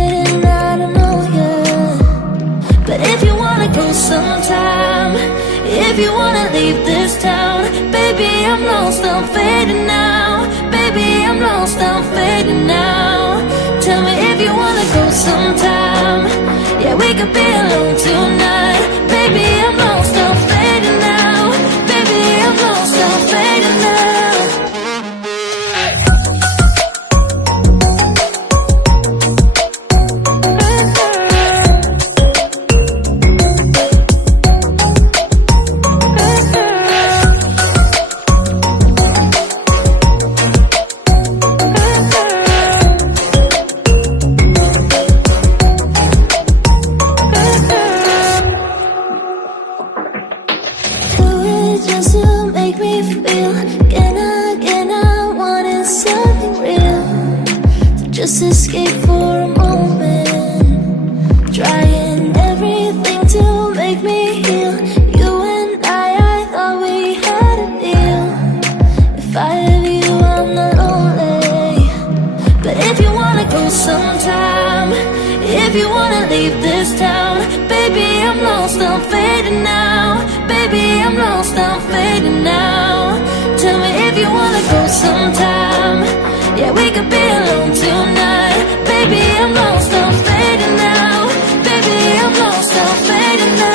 and I don't know yet. But if you wanna go sometime, if you wanna leave this town, baby, I'm lost, I'm fading now. Baby, I'm lost, I'm fading now. Tell me if you wanna go sometime. Yeah, we could be alone tonight. Baby, I'm lost, I'm fading now. Baby, I'm lost, I'm fading now. Just escape for a moment, trying everything to make me heal. You and I thought we had a deal. If I have you, I'm not lonely. But if you wanna go sometime, if you wanna leave this town, baby, I'm lost, I'm fading now. Baby, I'm lost, I'm fading now. Tell me if you wanna go sometime. Yeah, we could be alone tonight. Baby, I'm lost, I'm fading now. Baby, I'm lost, I'm fading now.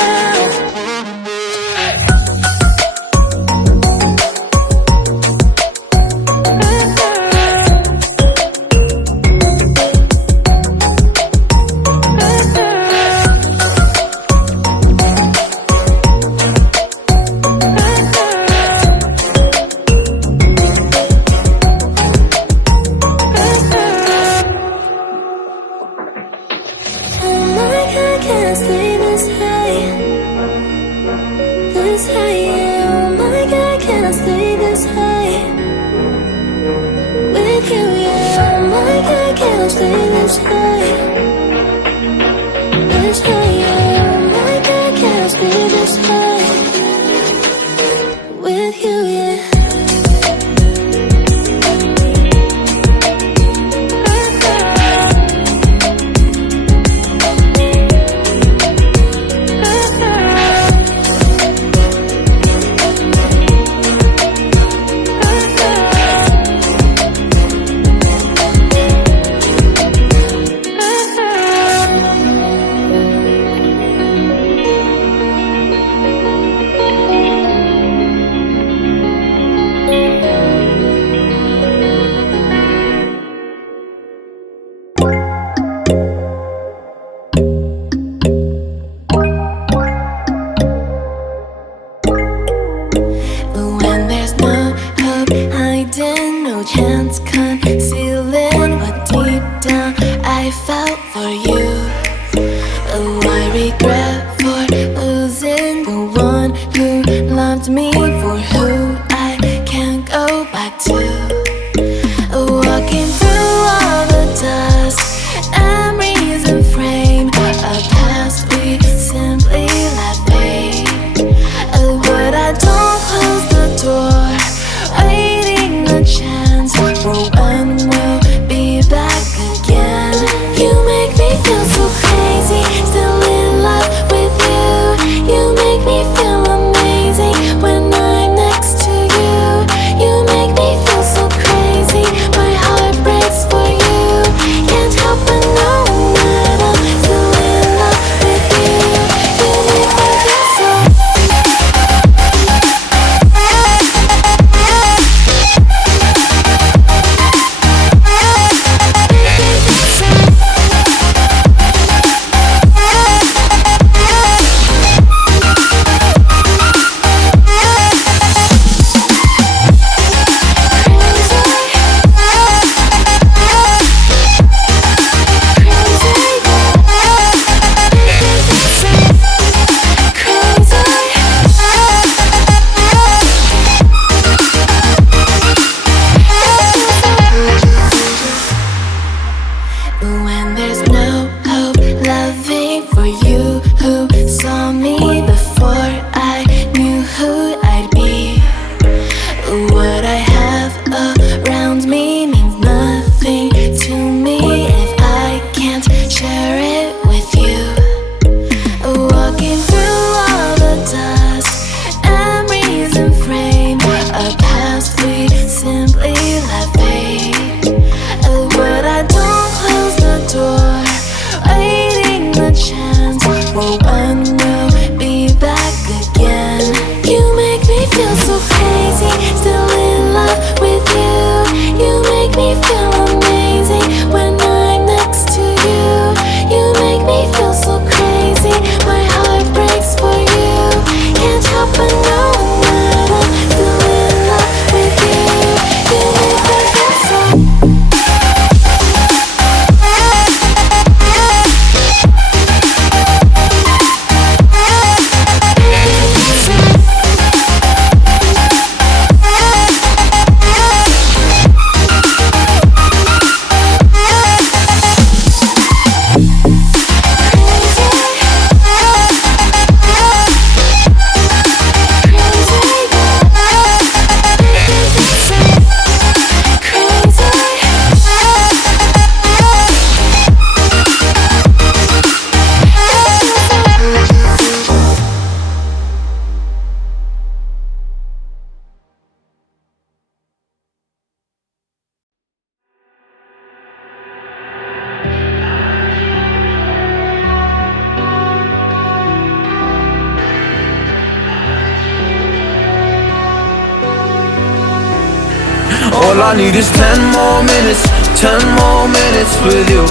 I need is 10 more minutes, 10 more minutes with you.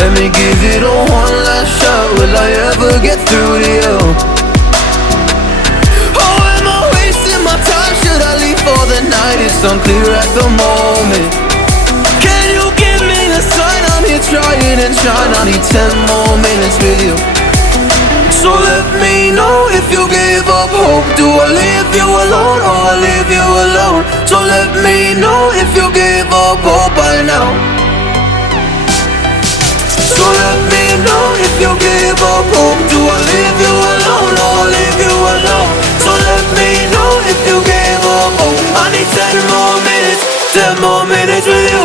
Let me give it a one last shot. Will I ever get through to you? Oh, am I wasting my time? Should I leave for the night? It's unclear at the moment. Can you give me a sign? I'm here trying and trying. I need 10 more minutes with you. So let me know if you gave up hope. Do I leave you alone or I leave you alone? So let me know if you gave up hope by now. So let me know if you gave up hope. Do I leave you alone or I leave you alone? So let me know if you gave up hope. I need 10 more minutes, 10 more minutes with you.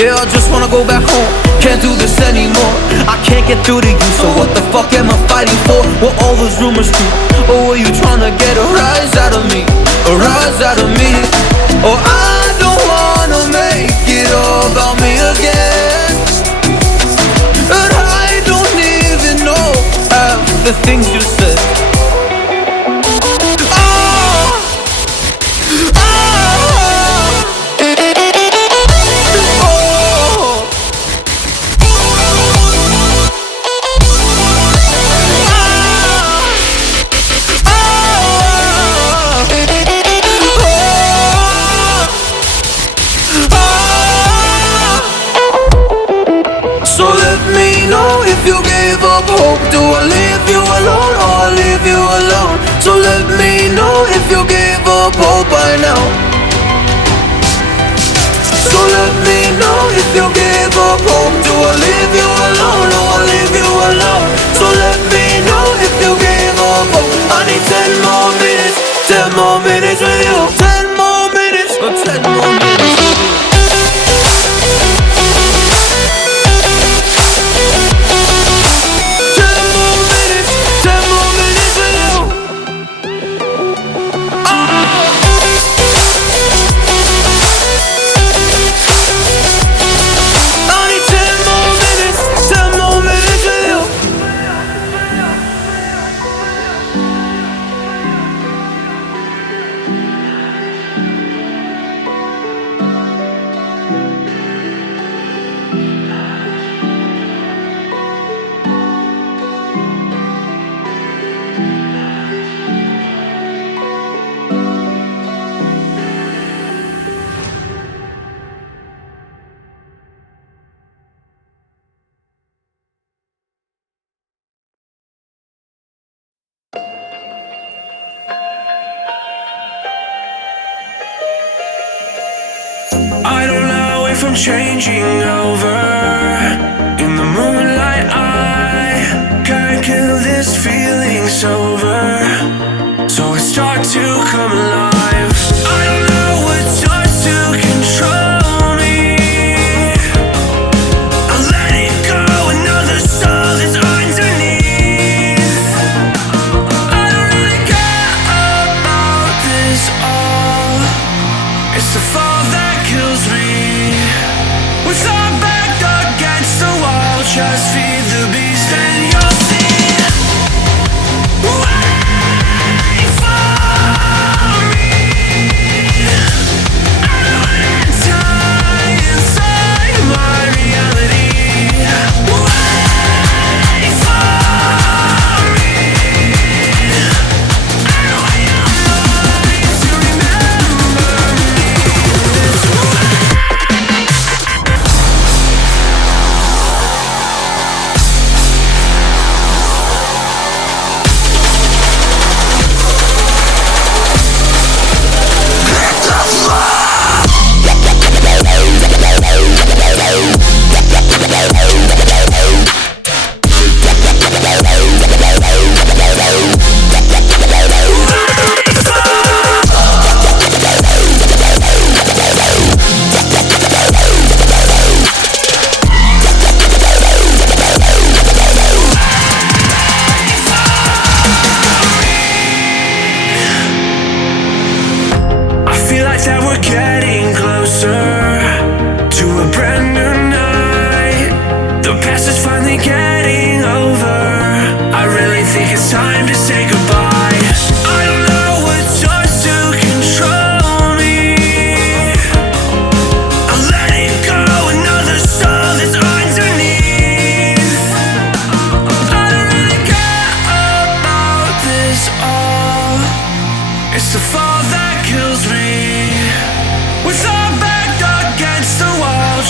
Yeah, I just wanna go back home. Can't do this anymore. I can't get through to you, so what the fuck am I fighting for? Were all those rumors true? Or were you trying to get a rise out of me? A rise out of me? Or I don't wanna make it all about me again. And I don't even know half the things you said. So let me know if you gave up hope. Do I leave you alone or I leave you alone? So let me know if you gave up hope by now. So let me know if you gave up hope. Do I leave you alone or I leave you alone? So let me know if you gave up hope. I need 10 more minutes, 10 more minutes with you. 10 more minutes, or 10 more minutes with you. I don't know if I'm changing over. In the moonlight I can't kill this feeling sober. So I start to come alive. I don't know what starts to control me. I let it go, another soul that's underneath. I don't really care about this all. It's the fall that kills me. With our back against the wall, just feed the beast and you'll see. Wait for me. I don't wanna die inside my reality. Wait for me. I don't want your mind to remember me this way.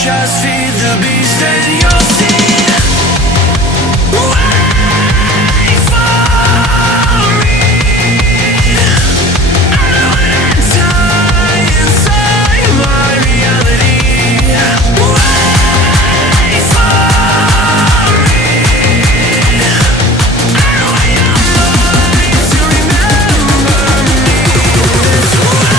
Just feed the beast and you'll see. Wait for me. I don't wanna die inside my reality. Wait for me. I don't want your mind to remember me this way.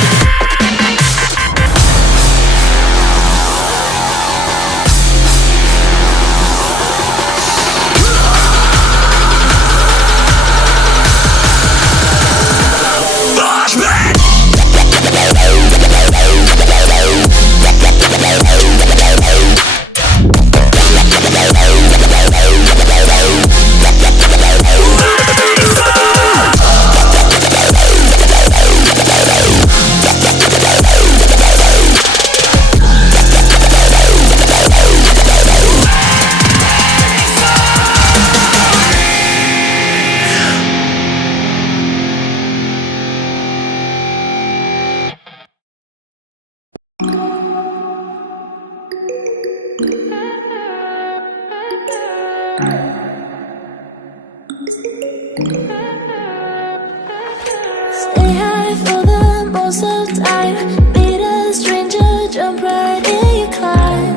Stay high for the most of time. Meet a stranger, jump right in your climb.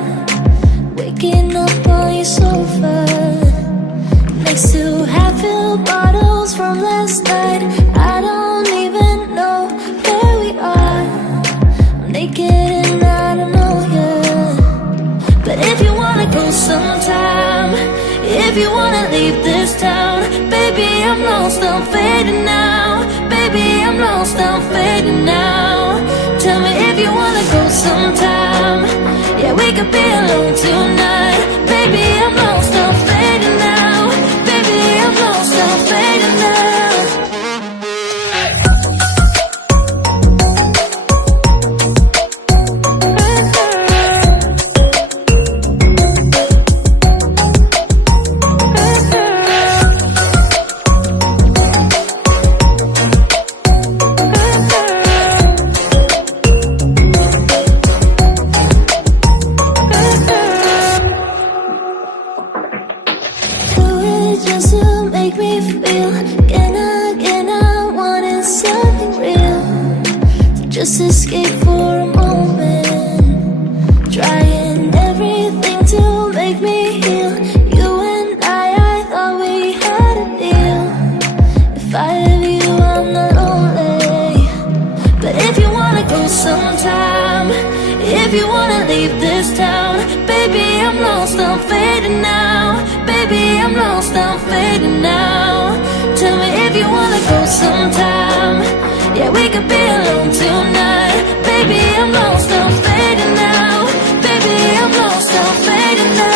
Waking up on your sofa next to half-filled bottles from last night. I don't even know where we are. I'm naked and I don't know you. But if you wanna go sometime, if you wanna leave this town, baby, I'm lost, I'm fading now. Baby, I'm lost, I'm fading now. Tell me if you wanna go sometime. Yeah, we could be alone tonight. Baby, I'm lost, I'm fading now. Baby, I'm lost, I'm fading now. Just to make me feel again, I wanted something real. Just escape for a moment, trying everything to make me heal. You and I thought we had a deal. If I have you, I'm not lonely. But if you wanna go sometime, if you wanna leave this town, baby, I'm lost, I'm fading now. Baby, I'm lost, I'm fading now. Tell me if you wanna go sometime. Yeah, we could be alone tonight. Baby, I'm lost, I'm fading now. Baby, I'm lost, I'm fading now.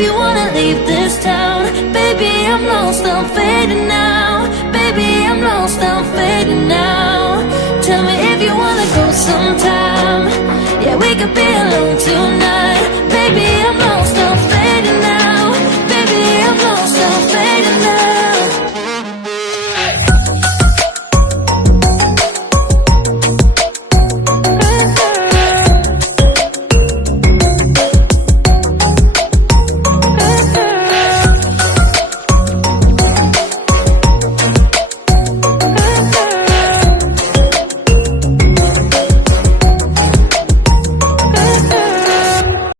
if you wanna leave this town. Baby, I'm lost, I'm fading now. Baby, I'm lost, I'm fading now. could be alone tonight.